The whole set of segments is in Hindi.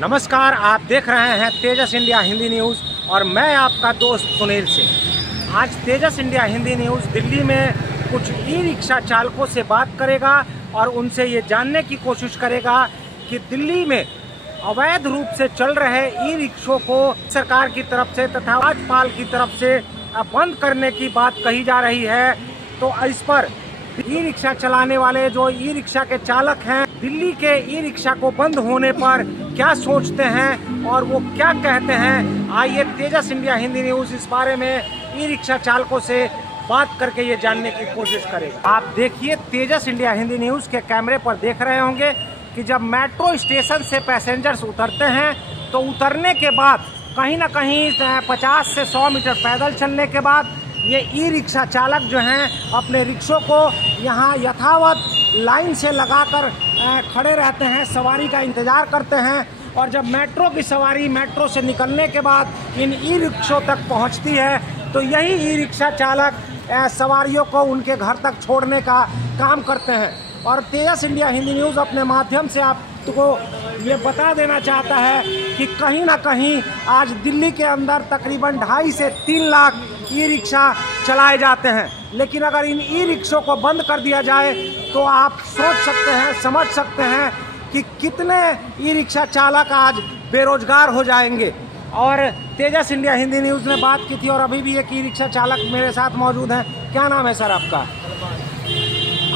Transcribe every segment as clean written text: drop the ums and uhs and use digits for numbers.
नमस्कार, आप देख रहे हैं तेजस इंडिया हिंदी न्यूज़ और मैं आपका दोस्त सुनील सिंह। आज तेजस इंडिया हिंदी न्यूज़ दिल्ली में कुछ ई रिक्शा चालकों से बात करेगा और उनसे ये जानने की कोशिश करेगा कि दिल्ली में अवैध रूप से चल रहे ई रिक्शों को सरकार की तरफ से तथा राज्यपाल की तरफ से बंद करने की बात कही जा रही है। तो इस पर ई रिक्शा चलाने वाले जो ई रिक्शा के चालक हैं, दिल्ली के ई रिक्शा को बंद होने पर क्या सोचते हैं और वो क्या कहते हैं, आइए तेजस इंडिया हिंदी न्यूज़ इस बारे में ई रिक्शा चालकों से बात करके ये जानने की कोशिश करेगा। आप देखिए, तेजस इंडिया हिंदी न्यूज़ के कैमरे पर देख रहे होंगे कि जब मेट्रो स्टेशन से पैसेंजर्स उतरते हैं तो उतरने के बाद कहीं ना कहीं 50 से 100 मीटर पैदल चलने के बाद ये ई रिक्शा चालक जो हैं अपने रिक्शों को यहाँ यथावत लाइन से लगाकर खड़े रहते हैं, सवारी का इंतज़ार करते हैं। और जब मेट्रो की सवारी मेट्रो से निकलने के बाद इन ई रिक्शों तक पहुँचती है तो यही ई रिक्शा चालक सवारियों को उनके घर तक छोड़ने का काम करते हैं। और तेजस इंडिया हिंदी न्यूज़ अपने माध्यम से आपको ये बता देना चाहता है कि कहीं ना कहीं आज दिल्ली के अंदर तकरीबन 2.5 से 3 लाख ई रिक्शा चलाए जाते हैं, लेकिन अगर इन ई रिक्शों को बंद कर दिया जाए तो आप सोच सकते हैं, समझ सकते हैं कि कितने ई रिक्शा चालक आज बेरोजगार हो जाएंगे। और तेजस इंडिया हिंदी न्यूज़ ने बात की थी और अभी भी एक ई रिक्शा चालक मेरे साथ मौजूद हैं। क्या नाम है सर आपका?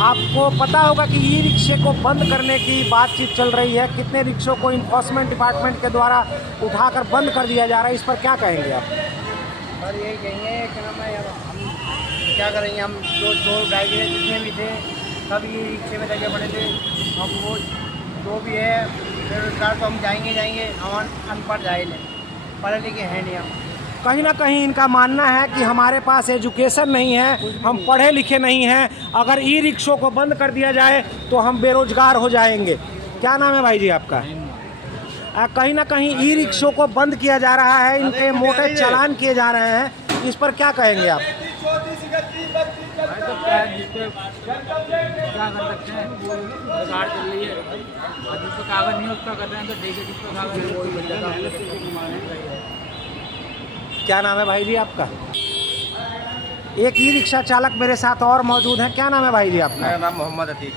आपको पता होगा कि ई रिक्शे को बंद करने की बातचीत चल रही है, कितने रिक्शों को इन्फोर्समेंट डिपार्टमेंट के द्वारा उठाकर बंद कर दिया जा रहा है, इस पर क्या कहेंगे आप? सर यही कहेंगे कि हम क्या करेंगे, हम जो ड्राइवर जितने भी थे सब ये रिक्शे में लगे पड़े थे। अब वो जो भी है बेरोजगार तो हम जाएंगे, हम अनपढ़ जाए पढ़े लिखे हैं नहीं। हम कहीं ना कहीं इनका मानना है कि हमारे पास एजुकेशन नहीं है, हम पढ़े लिखे नहीं हैं, अगर ई रिक्शों को बंद कर दिया जाए तो हम बेरोजगार हो जाएंगे। क्या नाम है भाई जी आपका? कहीं ना कहीं ई रिक्शों को बंद किया जा रहा है, इनके मोटे चालान किए जा रहे हैं, इस पर क्या कहेंगे आप? क्या कर सकते हैं, सरकार चल रही है, जिसको कागज नहीं उसका कर रहे हैं तो देखिए जिसको कागज। क्या नाम है भाई जी आपका? एक ई रिक्शा चालक मेरे साथ और मौजूद हैं। क्या नाम है भाई जी आपका? मेरा नाम मोहम्मद अतीक।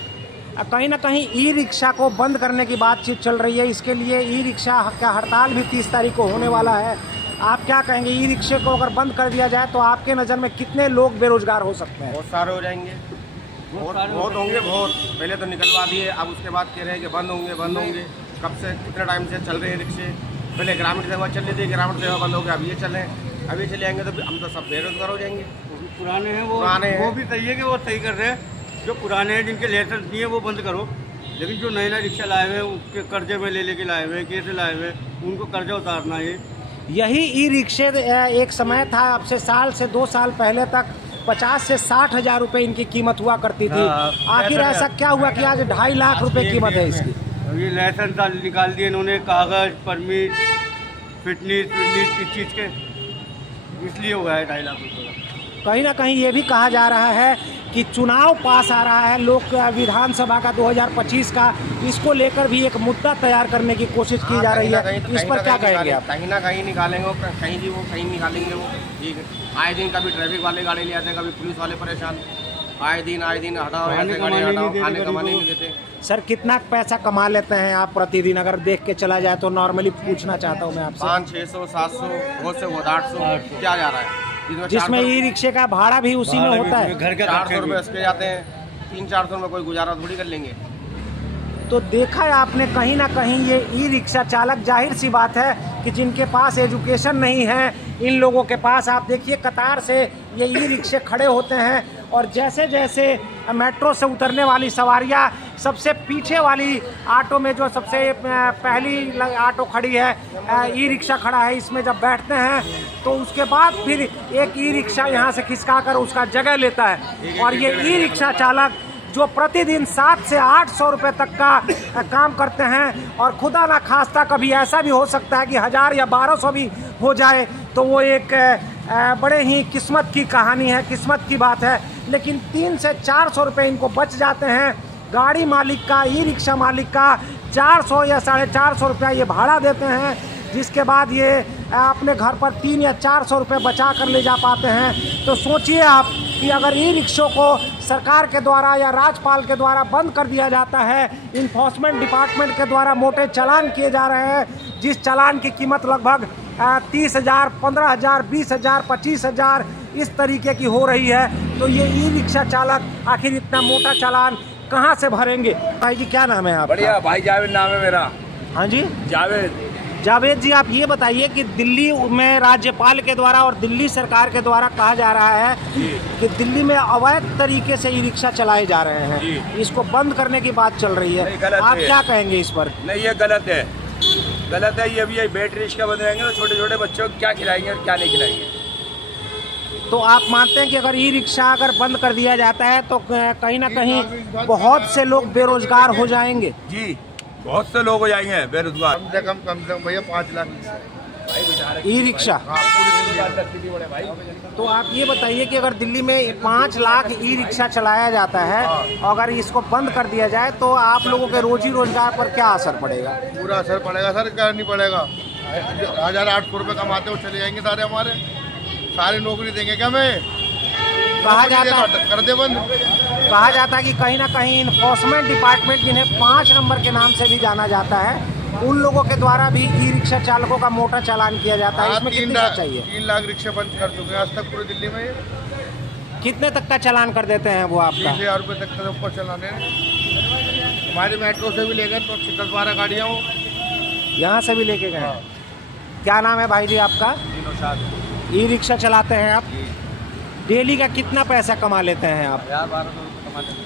कहीं ना कहीं ई रिक्शा को बंद करने की बातचीत चल रही है, इसके लिए ई रिक्शा का हड़ताल भी 30 तारीख को होने वाला है। आप क्या कहेंगे, ई रिक्शे को अगर बंद कर दिया जाए तो आपके नज़र में कितने लोग बेरोजगार हो सकते हैं? बहुत सारे हो जाएंगे, बहुत होंगे। बहुत पहले तो निकलवा दिए, अब उसके बाद कह रहे हैं कि बंद होंगे। कब से कितने टाइम से चल रहे हैं रिक्शे? पहले ग्रामीण सेवा चल रही थी, ग्रामीण सेवा बंद हो गया, अब ये चले, अभी चले जाएंगे तो हम तो सब बेरोजगार हो जाएंगे। पुराने हैं वो भी सही है कि वो सही कर रहे हैं। जो पुराने हैं जिनके लाइसेंस नहीं है वो बंद करो, लेकिन जो नए रिक्शा लाए हुए उसके कर्जे में ले लेके लाए हुए, कैसे लाए हुए, उनको कर्जा उतारना है। यही ई रिक्शे एक समय था, अब से साल से 2 साल पहले तक 50 से 60 हज़ार रुपये इनकी कीमत हुआ करती थी। आखिर ऐसा क्या हुआ कि आज 2.5 लाख रुपए कीमत है इसकी? ये लाइसेंस निकाल दिए इन्होंने, कागज, परमिट, फिटनेस इस चीज़ के, इसलिए हुआ है 2.5 लाख रुपये। कहीं ना कहीं ये भी कहा जा रहा है कि चुनाव पास आ रहा है, लोक विधानसभा का 2025 का, इसको लेकर भी एक मुद्दा तैयार करने की कोशिश की जा रही है। इस पर क्या कहेंगे आप? कहीं ना कहीं निकालेंगे, कहीं निकालेंगे वो। ठीक है, आए दिन कभी ट्रैफिक वाले गाड़ी ले आते हैं, कभी पुलिस वाले परेशान, आए दिन हटाओ, ऐसे गाड़ी हटाओ, खाने कमाने नहीं देते। सर कितना पैसा कमा लेते हैं आप प्रतिदिन, अगर देख के चला जाए तो? नॉर्मली पूछना चाहता हूँ मैं आपसे। 500, 600, 700, बहुत से बहुत 800 क्या जा रहा है, जिसमें ई रिक्शे का भाड़ा भी उसी में होता है। घर का 400 रुपये उसके जाते हैं, 300-400 में कोई गुजारा थोड़ी कर लेंगे। तो देखा है आपने, कहीं ना कहीं ये ई रिक्शा चालक, जाहिर सी बात है कि जिनके पास एजुकेशन नहीं है, इन लोगों के पास आप देखिए कतार से ये ई रिक्शे खड़े होते हैं और जैसे जैसे मेट्रो से उतरने वाली सवारियां सबसे पीछे वाली ऑटो में, जो सबसे पहली ऑटो खड़ी है, ई रिक्शा खड़ा है, इसमें जब बैठते हैं तो उसके बाद फिर एक ई रिक्शा यहाँ से खिसका कर उसका जगह लेता है। और ये ई रिक्शा चालक जो प्रतिदिन 700 से 800 रुपये तक का काम करते हैं, और खुदा ना खास्ता कभी ऐसा भी हो सकता है कि 1000 या 1200 भी हो जाए, तो वो एक बड़े ही किस्मत की कहानी है, किस्मत की बात है। लेकिन 300 से 400 रुपये इनको बच जाते हैं। गाड़ी मालिक का, ई रिक्शा मालिक का 400 या 450 रुपया ये भाड़ा देते हैं, जिसके बाद ये अपने घर पर 300 या 400 रुपये बचा कर ले जा पाते हैं। तो सोचिए आप कि अगर ई रिक्शों को सरकार के द्वारा या राज्यपाल के द्वारा बंद कर दिया जाता है, इन्फोर्समेंट डिपार्टमेंट के द्वारा मोटे चालान किए जा रहे हैं, जिस चालान की कीमत लगभग 30,000, 15,000, 20,000, 25,000 इस तरीके की हो रही है, तो ये ई रिक्शा चालक आखिर इतना मोटा चालान कहाँ से भरेंगे? भाई जी क्या नाम है आपका? बढ़िया भाई, जावेद नाम है मेरा। हाँ जी जावेद जी, आप ये बताइए कि दिल्ली में राज्यपाल के द्वारा और दिल्ली सरकार के द्वारा कहा जा रहा है कि दिल्ली में अवैध तरीके से ई रिक्शा चलाए जा रहे हैं, इसको बंद करने की बात चल रही है, आप क्या कहेंगे इस पर? नहीं, ये गलत है, गलत है। ये भी ये बैटरी रिक्शा बंद रहेंगे तो छोटे छोटे बच्चों को क्या खिलाएंगे और क्या नहीं खिलाएंगे। तो आप मानते हैं कि अगर ई रिक्शा अगर बंद कर दिया जाता है तो कहीं ना कहीं बहुत से लोग बेरोजगार हो जाएंगे? जी, बहुत से लोग हो जाएंगे बेरोजगार। कम से कम भैया 5 लाख ई रिक्शा। तो आप ये बताइए कि अगर दिल्ली में 5 लाख ई रिक्शा चलाया जाता है, अगर इसको बंद कर दिया जाए तो आप लोगों के रोजी रोजगार पर क्या असर पड़ेगा? पूरा असर पड़ेगा सर, क्या नहीं पड़ेगा। 1,800 रुपये कमाते हो चले जाएंगे सारे, हमारे सारी नौकरी देंगे क्या? हमें कहा जाता कर दे बंद। कहा जाता है कि कहीं ना कहीं इन्फोर्समेंट डिपार्टमेंट, जिन्हें 5 नंबर के नाम से भी जाना जाता है, उन लोगों के द्वारा भी ई रिक्शा चालकों का मोटा चालान किया जाता है। इसमें कितनी सच्चाई है? 3 लाख रिक्शा बंद कर चुके हैं आज तक पूरी दिल्ली में। कितने तक का चालान कर देते हैं वो आपका? 20,000 रुपये तक का ऊपर चलाने। हमारे मेट्रो से भी ले गए तो 10-12 गाड़ियाँ हो, यहाँ से भी लेके गए। क्या नाम है भाई जी आपका? ई रिक्शा चलाते हैं आप? डेली का कितना पैसा कमा लेते हैं आप? 1200 रुपये कमा लेते हैं।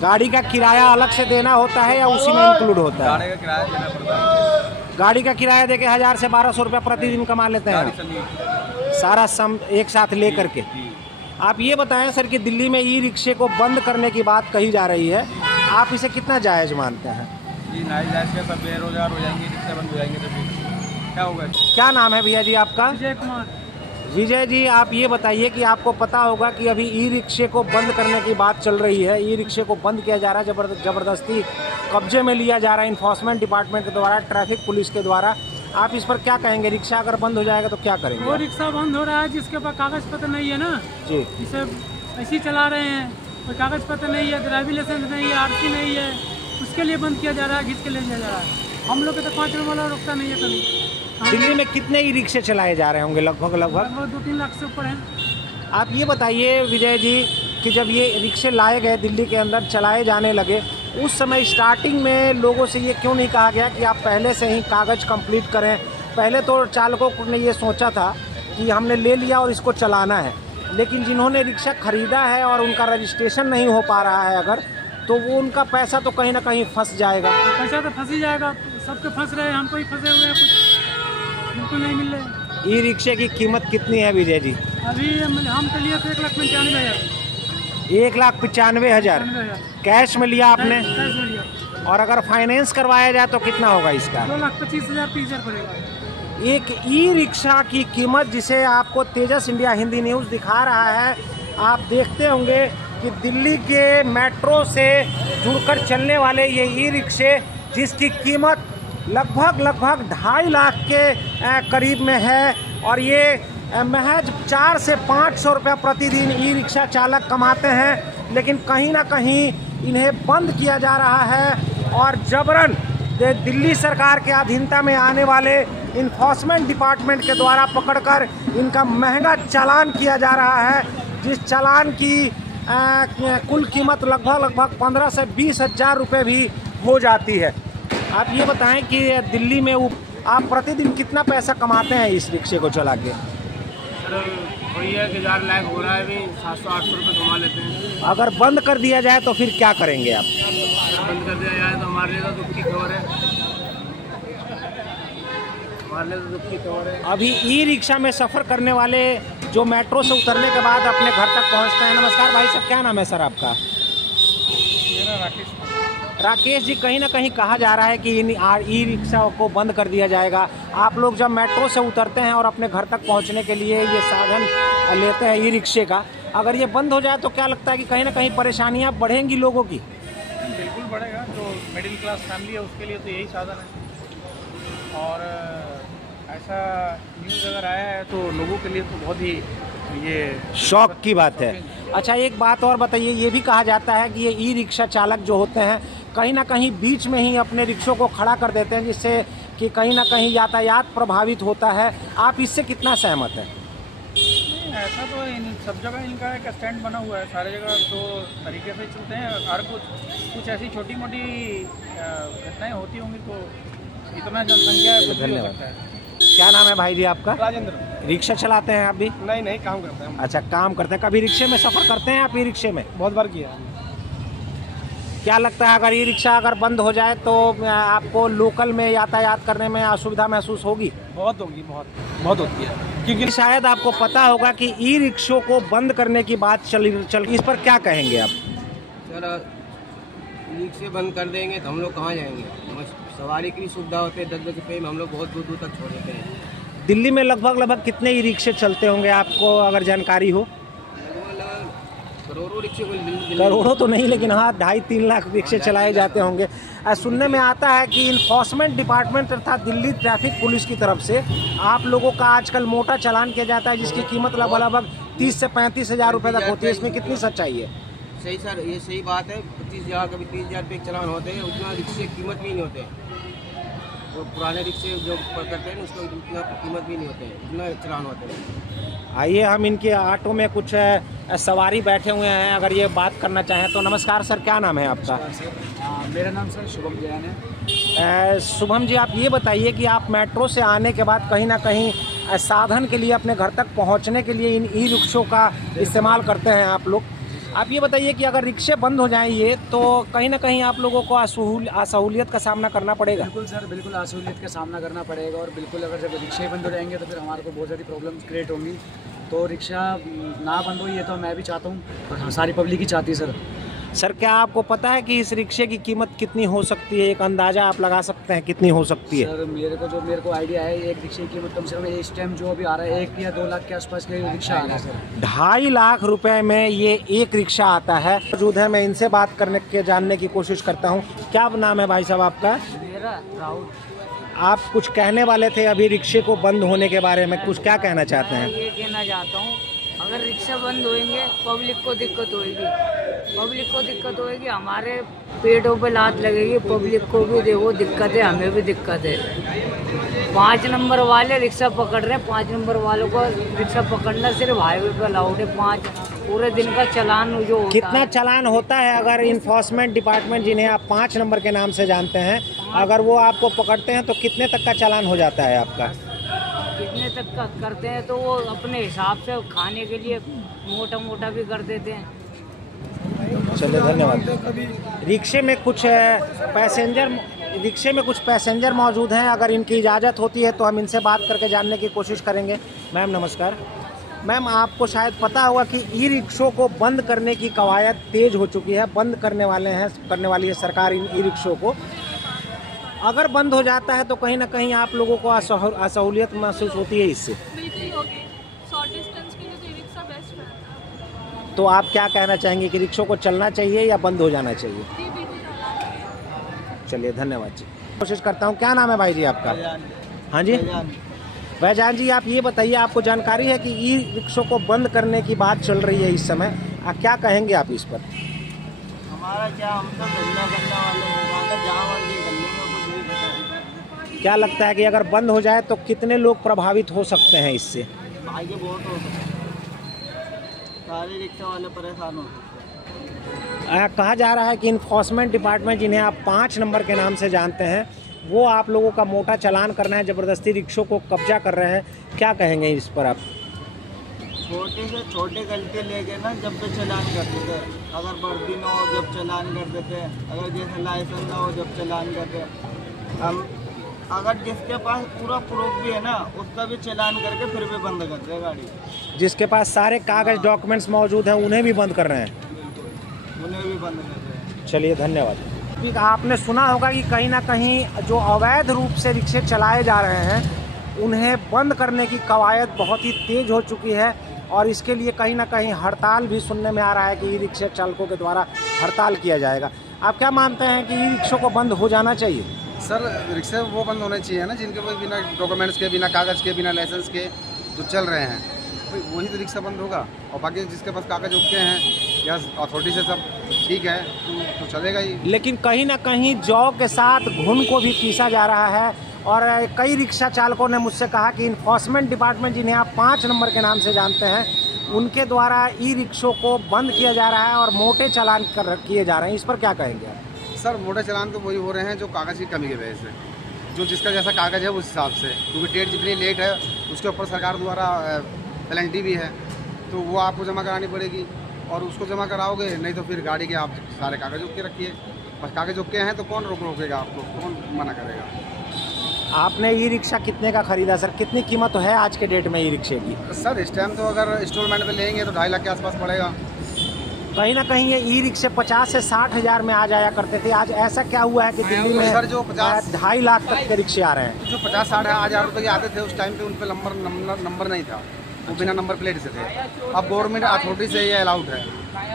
गाड़ी का किराया अलग से देना होता है या उसी में इंक्लूड होता है? गाड़ी का किराया देना पड़ता है। गाड़ी का किराया देके 1000 से 1200 रुपये प्रतिदिन कमा लेते हैं, सारा सम एक साथ ले करके। आप ये बताएं सर कि दिल्ली में ई रिक्शे को बंद करने की बात कही जा रही है, आप इसे कितना जायज़ मानते हैं? जी नहीं जायज़, सब बेरोजगार हो जाएंगे, रिक्शा बंद हो जाएंगे तो फिर क्या होगा? क्या नाम है भैया जी आपका? विजय कुमार। विजय जी, आप ये बताइए कि आपको पता होगा कि अभी ई रिक्शे को बंद करने की बात चल रही है, ई रिक्शे को बंद किया जा रहा है, ज़बरदस्ती कब्जे में लिया जा रहा है इन्फोर्समेंट डिपार्टमेंट के द्वारा, ट्रैफिक पुलिस के द्वारा। आप इस पर क्या कहेंगे? रिक्शा अगर बंद हो जाएगा तो क्या करेंगे? वो रिक्शा बंद हो रहा है जिसके पास कागज पत्र नहीं है ना जी, इसे ऐसे ही चला रहे हैं, कोई कागज पत्र नहीं है, ड्राइविंग लाइसेंस नहीं है, RC नहीं है, उसके लिए बंद किया जा रहा है, घिस के ले जाया जा रहा है। हम लोग के तो 5 नंबर वाला रुकता नहीं है कभी। दिल्ली में कितने ई रिक्शे चलाए जा रहे होंगे? लगभग 2-3 लाख से ऊपर हैं। आप ये बताइए विजय जी कि जब ये रिक्शे लाए गए दिल्ली के अंदर, चलाए जाने लगे, उस समय स्टार्टिंग में लोगों से ये क्यों नहीं कहा गया कि आप पहले से ही कागज़ कंप्लीट करें? पहले तो चालकों ने ये सोचा था कि हमने ले लिया और इसको चलाना है, लेकिन जिन्होंने रिक्शा ख़रीदा है और उनका रजिस्ट्रेशन नहीं हो पा रहा है अगर, तो वो उनका पैसा तो कहीं ना कहीं फंस जाएगा। पैसा तो फंस ही जाएगा, सबके फंस रहे हैं, हमको ही फंसे हुए हैं, कुछ बिल्कुल नहीं मिल रहे। ई रिक्शे की कीमत कितनी है विजय जी? अभी हम तो लिए तो 1,95,000। 1,95,000 कैश में लिया आपने? कैश में लिया। और अगर फाइनेंस करवाया जाए तो कितना होगा इसका? 2,25,000 30,000 पड़ेगा। एक ई रिक्शा की कीमत जिसे आपको तेजस इंडिया हिंदी न्यूज़ दिखा रहा है, आप देखते होंगे कि दिल्ली के मेट्रो से जुड़कर चलने वाले ये ई रिक्शे, जिसकी कीमत लगभग 2.5 लाख के करीब में है, और ये महज 400 से 500 रुपये प्रतिदिन ई रिक्शा चालक कमाते हैं, लेकिन कहीं ना कहीं इन्हें बंद किया जा रहा है और जबरन दिल्ली सरकार के अधीनता में आने वाले इन्फोर्समेंट डिपार्टमेंट के द्वारा पकड़कर इनका महंगा चालान किया जा रहा है, जिस चालान की कुल कीमत लगभग 15 से 20 हज़ार रुपये भी हो जाती है। आप ये बताएं कि दिल्ली में आप प्रतिदिन कितना पैसा कमाते हैं इस रिक्शे को चला के? सर वही है कि 4 लाख हो रहा है, अभी 700-800 रुपये कमा लेते हैं। अगर बंद कर दिया जाए तो फिर क्या करेंगे आप? बंद कर दिया जाए तो हमारे लिए तो दुख की खबर है, हमारे लिए तो दुख की खबर है। अभी ई रिक्शा में सफ़र करने वाले जो मेट्रो से उतरने के बाद अपने घर तक पहुंचते हैं। नमस्कार भाई साहब, क्या नाम है सर आपका? मेरा राकेश जी, कहीं ना कहीं कहा जा रहा है कि इन ई रिक्शा को बंद कर दिया जाएगा। आप लोग जब मेट्रो से उतरते हैं और अपने घर तक पहुंचने के लिए ये साधन लेते हैं ई रिक्शे का, अगर ये बंद हो जाए तो क्या लगता है कि कहीं ना कहीं परेशानियां बढ़ेंगी लोगों की? बिल्कुल बढ़ेगा। जो मिडिल क्लास फैमिली है उसके लिए तो यही साधन है। और ऐसा न्यूज़ अगर आया है तो लोगों के लिए तो बहुत ही ये शौक की बात है। अच्छा, एक बात और बताइए, ये भी कहा जाता है कि ये ई रिक्शा चालक जो होते हैं कहीं ना कहीं बीच में ही अपने रिक्शों को खड़ा कर देते हैं, जिससे कि कहीं ना कहीं यातायात प्रभावित होता है। आप इससे कितना सहमत हैं? ऐसा तो सब जगह इनका एक स्टैंड बना हुआ है, सारे जगह तो तरीके से चलते हैं। हर कुछ ऐसी छोटी मोटी घटनाएं होती होंगी तो इतना जनसंख्या है, धन्यवाद। क्या नाम है भाई जी आपका? राजेंद्र। रिक्शा चलाते हैं आप भी? नहीं, काम करते हैं। अच्छा, काम करते हैं। कभी रिक्शे में सफ़र करते हैं आप? ई रिक्शे में बहुत बार किया। क्या लगता है अगर ई रिक्शा अगर बंद हो जाए तो आपको लोकल में यातायात करने में असुविधा महसूस होगी? बहुत होगी, बहुत होती है। क्योंकि शायद आपको पता होगा कि ई रिक्शों को बंद करने की बात चल इस पर क्या कहेंगे आप? सर, रिक्शे बंद कर देंगे तो हम लोग कहाँ जाएंगे? सवारी की सुविधा होती है, 10-10 रुपये में हम लोग बहुत दूर तक छोड़ देते हैं। दिल्ली में लगभग कितने ई रिक्शे चलते होंगे, आपको अगर जानकारी हो? करोड़ों रिक्शे। करोड़ों तो नहीं, लेकिन हाँ 2.5-3 लाख रिक्शे चलाए जाते होंगे। सुनने में आता है कि इन्फोर्समेंट डिपार्टमेंट अर्थात दिल्ली ट्रैफिक पुलिस की तरफ से आप लोगों का आजकल मोटा चालान किया जाता है, जिसकी कीमत लगभग 30 से 35 हज़ार रुपये तक होती है। इसमें कितनी सच्चाई है? सही सर, ये सही बात है। 25,000 कभी 30,000 रुपये चालान होते हैं, उतना रिक्शे की कीमत भी नहीं होते हैं। और पुराने रिक्शे जो करते हैं उसका उतना कीमत भी नहीं होते हैं, उतना चालान होते हैं। आइए हम इनके ऑटो में कुछ सवारी बैठे हुए हैं, अगर ये बात करना चाहें तो। नमस्कार सर, क्या नाम है आपका? मेरा नाम सर शुभम जैन है। शुभम जी, आप ये बताइए कि आप मेट्रो से आने के बाद कहीं ना कहीं साधन के लिए अपने घर तक पहुंचने के लिए इन ई रिक्शों का इस्तेमाल करते हैं आप लोग। आप ये बताइए कि अगर रिक्शे बंद हो जाएंगे तो कहीं ना कहीं आप लोगों को असहूलियत का सामना करना पड़ेगा? बिल्कुल सर, बिल्कुल असहूलियत का सामना करना पड़ेगा। और बिल्कुल अगर जब रिक्शे बंद हो जाएंगे तो फिर हमारे को बहुत सारी प्रॉब्लम्स क्रिएट होंगी। तो रिक्शा ना बंद हो, ये तो मैं भी चाहता हूँ और सारी पब्लिक ही चाहती है सर। सर, क्या आपको पता है कि इस रिक्शे की कीमत कितनी हो सकती है? एक अंदाज़ा आप लगा सकते हैं कितनी हो सकती है? सर, मेरे को आइडिया है, एक रिक्शे की कीमत कम से कम इस टाइम जो अभी आ रहा है 1 या 2 लाख के आसपास का रिक्शा आ रहा है सर। 2.5 लाख रुपए में ये एक रिक्शा आता है। मौजूद है, मैं इनसे बात करने के जानने की कोशिश करता हूँ। क्या नाम है भाई साहब आपका? मेरा राहुल। आप कुछ कहने वाले थे अभी रिक्शे को बंद होने के बारे में, कुछ क्या कहना चाहते हैं? मैं ये कहना चाहता हूँ, अगर रिक्शा बंद होएंगे पब्लिक को दिक्कत होएगी, हमारे पेटों पे लात लगेगी, पब्लिक को भी देखो दिक्कत है, हमें भी दिक्कत है। 5 नंबर वाले रिक्शा पकड़ रहे हैं, 5 नंबर वालों को रिक्शा पकड़ना सिर्फ हाईवे पे अलाउड है। 5 पूरे दिन का चालान जो होता कितना है, चालान होता है अगर इन्फोर्समेंट डिपार्टमेंट, जिन्हें आप 5 नंबर के नाम से जानते हैं, अगर वो आपको पकड़ते हैं तो कितने तक का चालान हो जाता है आपका? कितने तक का करते हैं तो वो अपने हिसाब से खाने के लिए मोटा भी कर देते हैं। चलिए, धन्यवाद। रिक्शे में कुछ पैसेंजर मौजूद हैं, अगर इनकी इजाज़त होती है तो हम इनसे बात करके जानने की कोशिश करेंगे। मैम नमस्कार। मैम, आपको शायद पता होगा कि ई रिक्शों को बंद करने की कवायद तेज़ हो चुकी है, बंद करने वाली है सरकार इन ई रिक्शों को। अगर बंद हो जाता है तो कहीं ना कहीं आप लोगों को असहूलियत महसूस होती है इससे? बिल्कुल होगी। शॉर्ट डिस्टेंस के लिए तो ई रिक्शा बेस्ट रहता है। तो आप क्या कहना चाहेंगे कि रिक्शों को चलना चाहिए या बंद हो जाना चाहिए? जी बिल्कुल चलना चाहिए। चलिए, धन्यवाद जी। कोशिश करता हूँ। क्या नाम है भाई जी आपका? हाँ जी, वैजान जी, आप ये बताइए, आपको जानकारी है कि ई रिक्शों को बंद करने की बात चल रही है इस समय, क्या कहेंगे आप इस पर? हमारा क्या, हम तो धंधा करने वाले हैं, जहाँ मर्जी कर लेंगे, कुछ नहीं पता। क्या लगता है कि अगर बंद हो जाए तो कितने लोग प्रभावित हो सकते हैं इससे? आगे बहुत हो सकता है, सारे रिक्शा वाले परेशान हो सकते हैं। कहा जा रहा है कि इन्फोर्समेंट डिपार्टमेंट, जिन्हें आप 5 नंबर के नाम से जानते हैं, वो आप लोगों का मोटा चालान करना है, ज़बरदस्ती रिक्शों को कब्जा कर रहे हैं। क्या कहेंगे इस पर आप? छोटे से छोटे गलती लेके ना जब पे चालान कर देते, अगर वर्दी ना हो जब चालान कर देते, अगर जैसे लाइसेंस ना हो जब चालान करते। हम अगर जिसके पास पूरा प्रूफ भी है ना, उसका भी चालान करके फिर भी बंद कर दे गाड़ी। जिसके पास सारे कागज डॉक्यूमेंट्स मौजूद हैं उन्हें भी बंद कर रहे हैं? उन्हें भी बंद कर दे। चलिए, धन्यवाद। आपने सुना होगा कि कहीं ना कहीं जो अवैध रूप से रिक्शे चलाए जा रहे हैं उन्हें बंद करने की कवायद बहुत ही तेज़ हो चुकी है, और इसके लिए कहीं ना कहीं हड़ताल भी सुनने में आ रहा है कि ई रिक्शा चालकों के द्वारा हड़ताल किया जाएगा। आप क्या मानते हैं कि ई रिक्शों को बंद हो जाना चाहिए? सर रिक्शे वो बंद होने चाहिए ना जिनके कोई बिना डॉक्यूमेंट्स के, बिना कागज़ के, बिना लाइसेंस के जो चल रहे हैं, तो वही तो रिक्शा बंद होगा। और बाकी जिसके पास कागज़ ओके हैं या अथॉरिटी से सब ठीक है तो चलेगा ही। लेकिन कहीं ना कहीं जौ के साथ घुन को भी पीसा जा रहा है और कई रिक्शा चालकों ने मुझसे कहा कि इन्फोर्समेंट डिपार्टमेंट, जिन्हें आप 5 नंबर के नाम से जानते हैं, उनके द्वारा ई रिक्शों को बंद किया जा रहा है और मोटे चालान किए जा रहे हैं। इस पर क्या कहेंगे आप? सर मोटे चालान तो वही हो रहे हैं जो कागज़ की कमी की वजह से, जो जिसका जैसा कागज़ है उस हिसाब से, क्योंकि डेट जितनी लेट है उसके ऊपर सरकार द्वारा पेनल्टी भी है, तो वो आपको जमा करानी पड़ेगी और उसको जमा कराओगे, नहीं तो फिर गाड़ी के आप सारे कागज़ ओके रखिए। बस कागज़ ओके हैं तो कौन रोकेगा आपको, कौन मना करेगा? आपने ई रिक्शा कितने का खरीदा सर? कितनी कीमत है आज के डेट में ई रिक्शे की? सर इस टाइम तो अगर इंस्टॉलमेंट पे लेंगे तो 2.5 लाख के आसपास पड़ेगा। कहीं ना कहीं ये ई रिक्शे 50 से 60 हज़ार में आ जाया करते थे। आज ऐसा क्या हुआ है कि दिल्ली में सर जो 2.5 लाख तक के रिक्शे आ रहे हैं? जो 50-60 हज़ार रुपये के आते थे उस टाइम पे उन पर नंबर नहीं था, वो बिना नंबर प्लेट से थे। अब गवर्नमेंट अथॉरिटी से ये अलाउड है,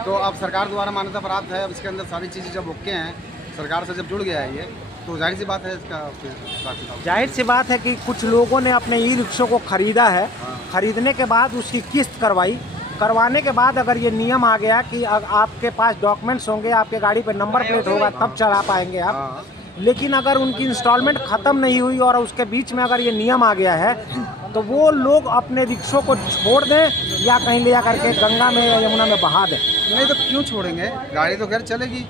तो अब सरकार द्वारा मान्यता प्राप्त है। अब इसके अंदर सारी चीज़ें जब ओके हैं, सरकार से जब जुड़ गया है ये, तो जाहिर सी बात है इसका जाहिर सी बात है कि कुछ लोगों ने अपने ई रिक्शों को खरीदा है। खरीदने के बाद उसकी किस्त करवाने के बाद अगर ये नियम आ गया कि आपके पास डॉक्यूमेंट्स होंगे, आपके गाड़ी पे नंबर प्लेट होगा, तब चला पाएंगे आप। लेकिन अगर उनकी इंस्टॉलमेंट ख़त्म नहीं हुई और उसके बीच में अगर ये नियम आ गया है, तो वो लोग अपने रिक्शों को छोड़ दें या कहीं ले जा करके गंगा में या यमुना में बहा दें। नहीं तो क्यों छोड़ेंगे, गाड़ी तो खैर चलेगी,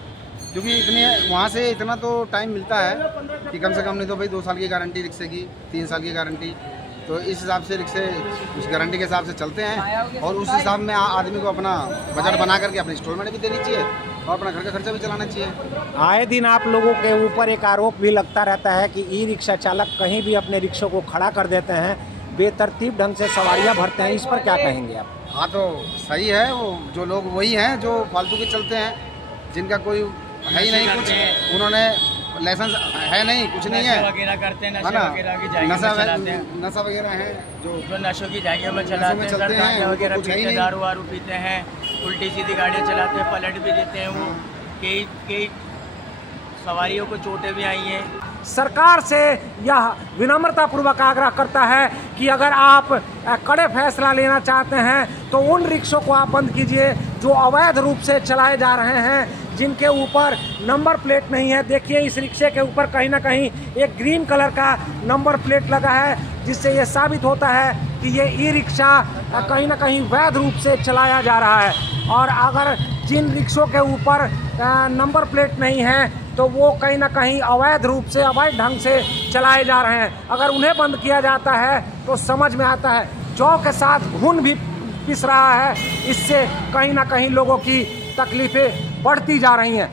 क्योंकि इतनी वहाँ से इतना तो टाइम मिलता है कि कम से कम नहीं तो भाई 2 साल की गारंटी रिक्शे की, 3 साल की गारंटी, तो इस हिसाब से रिक्शे उस गारंटी के हिसाब से चलते हैं। और उस हिसाब में आदमी को अपना बजट बना करके अपनी इंस्टॉलमेंट भी देनी चाहिए और अपना घर का खर्चा भी चलाना चाहिए। आए दिन आप लोगों के ऊपर एक आरोप भी लगता रहता है कि ई रिक्शा चालक कहीं भी अपने रिक्शों को खड़ा कर देते हैं, बेतरतीब ढंग से सवारियाँ भरते हैं। इस पर क्या कहेंगे आप? हाँ तो सही है, वो जो लोग वही हैं जो फालतू के चलते हैं, जिनका कोई है ही नहीं कुछ, उन्होंने लाइसेंस है नहीं, कुछ नहीं है, वगैरह करते हैं, नशा वगैरह है, जो नशों की जाइयों में चलाते हैं, वगैरह पीते, दारू वारू पीते हैं, उल्टी सीधी गाड़ियाँ चलाते हैं, पलट भी देते हैं। वो कई सवारियों को चोटें भी आई हैं। सरकार से यह विनम्रतापूर्वक आग्रह करता है कि अगर आप कड़े फैसला लेना चाहते हैं तो उन रिक्शों को आप बंद कीजिए जो अवैध रूप से चलाए जा रहे हैं, जिनके ऊपर नंबर प्लेट नहीं है। देखिए इस रिक्शे के ऊपर कहीं ना कहीं एक ग्रीन कलर का नंबर प्लेट लगा है, जिससे ये साबित होता है कि ये ई रिक्शा कहीं ना कहीं वैध रूप से चलाया जा रहा है। और अगर जिन रिक्शों के ऊपर नंबर प्लेट नहीं है तो वो कहीं ना कहीं अवैध रूप से, अवैध ढंग से चलाए जा रहे हैं। अगर उन्हें बंद किया जाता है तो समझ में आता है जौ के साथ घुन भी पिस रहा है। इससे कहीं ना कहीं लोगों की तकलीफें बढ़ती जा रही हैं।